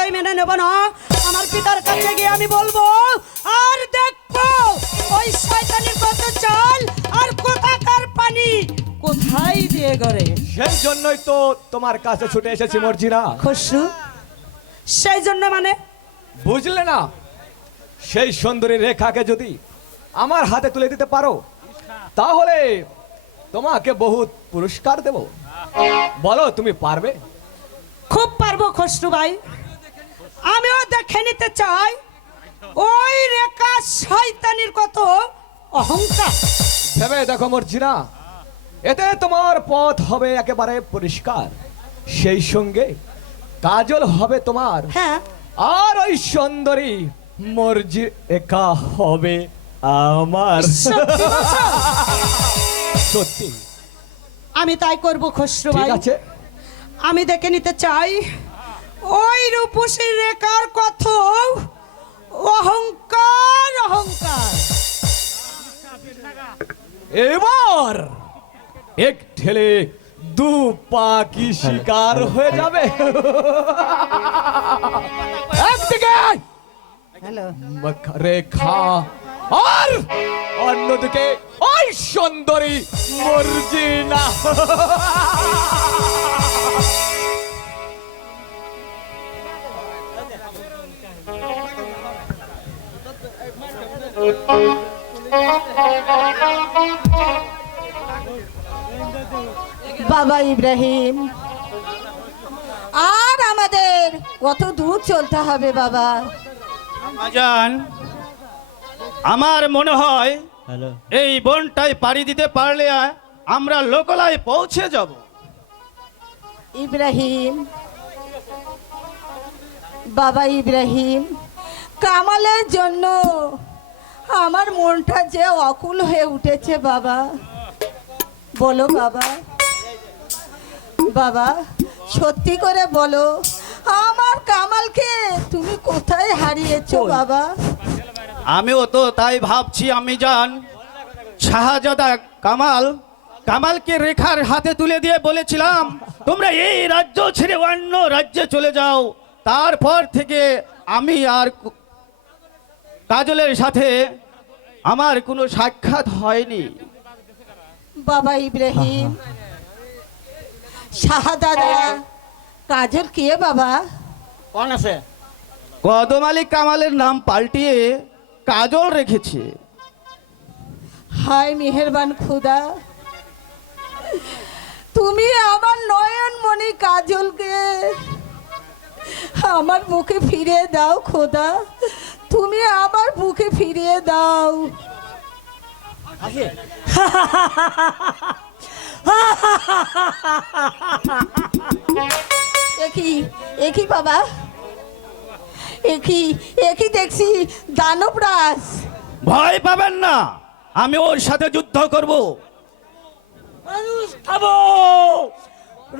কিছুতেই মেনে নেব না। আমার পিতার কাছে গিয়ে আমি বলবো, আর দেখো ওই শয়তানির কত চাল আর কোথাকার পানি কোথায় দিয়ে গড়ে। সেই জন্যই তো তোমার কাছে ছুটে এসেছি মর্জিনা। খসরু, সেই জন্য মানে? বুঝলে না, সেই সুন্দরী রেখাকে যদি আমার হাতে তুলে দিতে পারো তাহলে তোমাকে বহুত পুরস্কার দেব। বলো তুমি পারবে? খুব পারবো খসরু ভাই, আমিও দেখে নিতে চাই ওই রেখা শয়তানির কত অহংকার। ভেবে দেখো মর্জিনা, এতে তোমার পথ হবে একেবারে পরিষ্কার, সেই সঙ্গে কাজল হবে তোমার। হ্যাঁ, আর ওই সুন্দরী মর্জি একা হবে আমার। সত্যি বলছো? সত্যি। আমি তাই করব খসরু ভাই। ঠিক আছে, আমি দেখে নিতে চাই ওই রূপসী রেখার কত অহংকার অহংকার। এবার এক ঠেলে দু পাখি শিকার হয়ে যাবে। একদিকে হ্যালো, রেখা আর অন্যদিকে ওই সুন্দরী মর্জিনা। বাবা ইব্রাহিম, আর আমাদের কত দূর চলতে হবে বাবা? আজান, আমার মনে হয় এই বনটায় পাড়ি দিতে পারলে আমরা লোকালয়ে পৌঁছে যাব। ইব্রাহিম, বাবা ইব্রাহিম, কামালের জন্য আমার মনটা যে অকুল হয়ে উঠেছে বাবা। বলো বাবা, বাবা সত্যি করে বলো, আমার কামালকে তুমি কোথায় হারিয়েছো বাবা? আমিও তো তাই ভাবছি। আমি জান, শাহজাদা কামালকে রেখার হাতে তুলে দিয়ে বলেছিলাম, তোমরা এই রাজ্য ছেড়ে অন্য রাজ্যে চলে যাও। তারপর থেকে আমি আর কাজলের সাথে আমার কোনো সাক্ষাৎ হয়নি। বাবা ইব্রাহিম, শাহজাদা কাজল কে বাবা? কোন আছে? কদম আলী কামালের নাম পাল্টিয়ে কাজল রেখেছে। হায় মেহেরবান খুদা, তুমি আমার নয়নমণি কাজলকে আমার বুকে ফিরিয়ে দাও খোদা, তুমি আমার বুকে ফিরিয়ে দাও। একই বাবা, একই দেখছি দানবরাজ। ভয় পাবেন না, আমি ওর সাথে যুদ্ধ করব। মানুষ খাবো,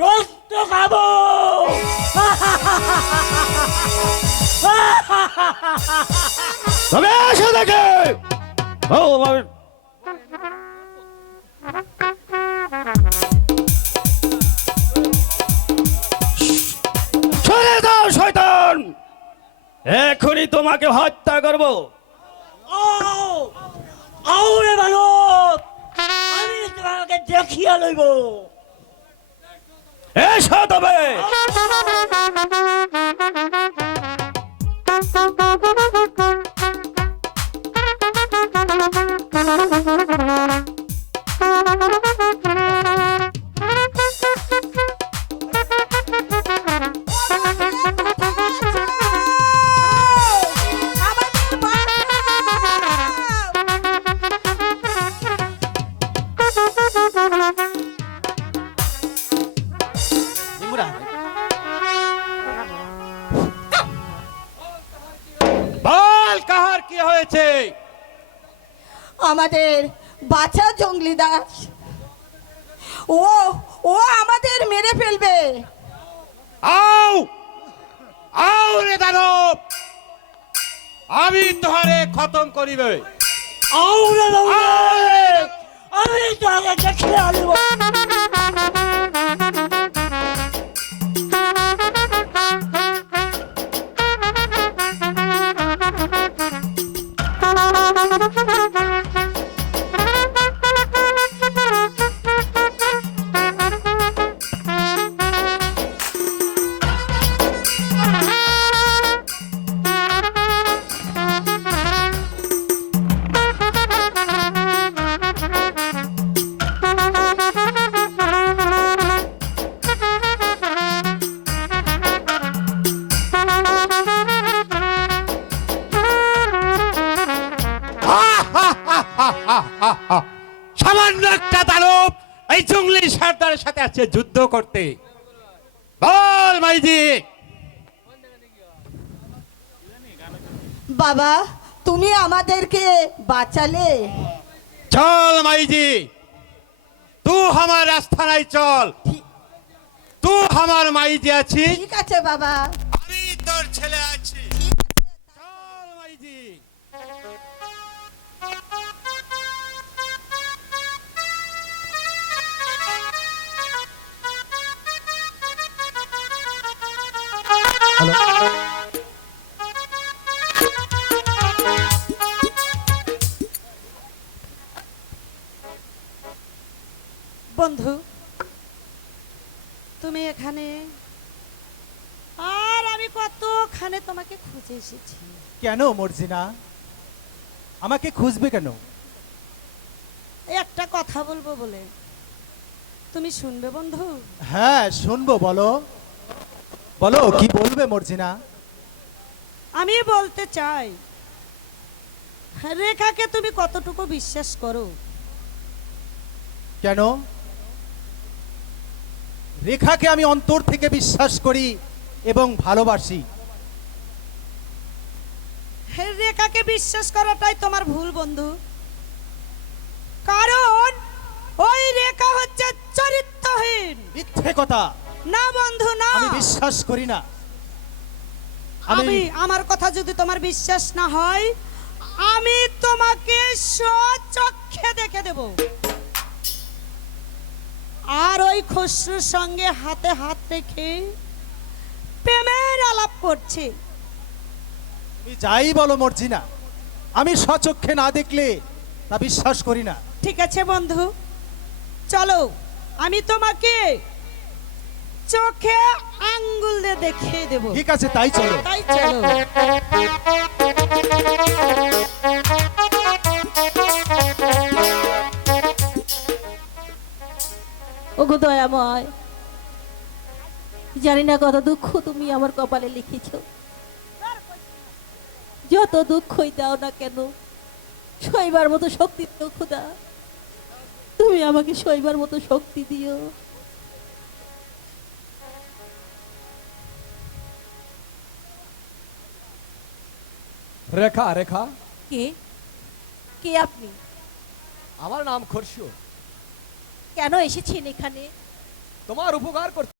রক্ত খাবো। তবে আসো দেখে। ও বাবা, সরে দাও শয়তান, এখনই তোমাকে হত্যা করব। আউরে মানব, আমি তোমাকে দেখিয়া লইব। এসো তবে। বল, কাহার কি হয়েছে? আমাদের বাছা জঙ্গলি দাস, ও ও আমাদের মেরে ফেলবে। আও আও রে দানব, আমি তোহারে খতম করিবে। আউরে আউরে, আমি তোমাকে দেখিয়া লইব। আমি সর্দারের সাথে আছে যুদ্ধ করতে। বল মাইজি। বাবা তুমি আমাদেরকে বাঁচালে। চল মাইজি, तू हमार आस्थानाय चल। तू हमार माइजी आछि, ঠিক আছে বাবা। আমি তোর ছেলে আছি। চল মাইজি। বন্ধু তুমি এখানে, আর আমি কতখানে তোমাকে খুঁজে এসেছি। কেন মর্জিনা, আমাকে খুঁজবে কেন? এই একটা কথা বলবো বলে, তুমি শুনবে বন্ধু? হ্যাঁ শুনবো, বলো বলো কি বলবে মর্জিনা। আমি বলতে চাই, রেখাকে তুমি কতটুকু বিশ্বাস করো? কেন? রেখাকে আমি অন্তর থেকে বিশ্বাস করি এবং ভালোবাসি। রেখাকে বিশ্বাস করাটাই তোমার ভুল বন্ধু, কারণ ওই রেখা হচ্ছে চরিত্রহীন। মিথ্যে কথা, না বন্ধু না, আমি বিশ্বাস করি না। আমি আমার কথা যদি তোমার বিশ্বাস না হয়, আমি তোমাকে স্বচক্ষে দেখে দেব। আর ওই খসরুর সঙ্গে হাতে হাত রেখে প্রেমের আলাপ করছে। তুমি যাই বলো মর্জিনা, আমি স্বচক্ষে না দেখলে তা বিশ্বাস করি না। ঠিক আছে বন্ধু, চলো আমি তোমাকে চোখে আঙ্গুল দিয়ে দেখিয়ে দেব। ঠিক আছে তাই চলো। তাই চলো। ওগো দয়াময়, জানি না কত দুঃখ তুমি আমার কপালে লিখেছ। যত দুঃখই দাও না কেন, সইবার মতো শক্তি দিও খোদা, তুমি আমাকে সইবার মতো শক্তি দিও। রেখা, রেখা, কে কে আপনি? আমার নাম খরশু। কেন এসেছেন এখানে? তোমার উপকার করতে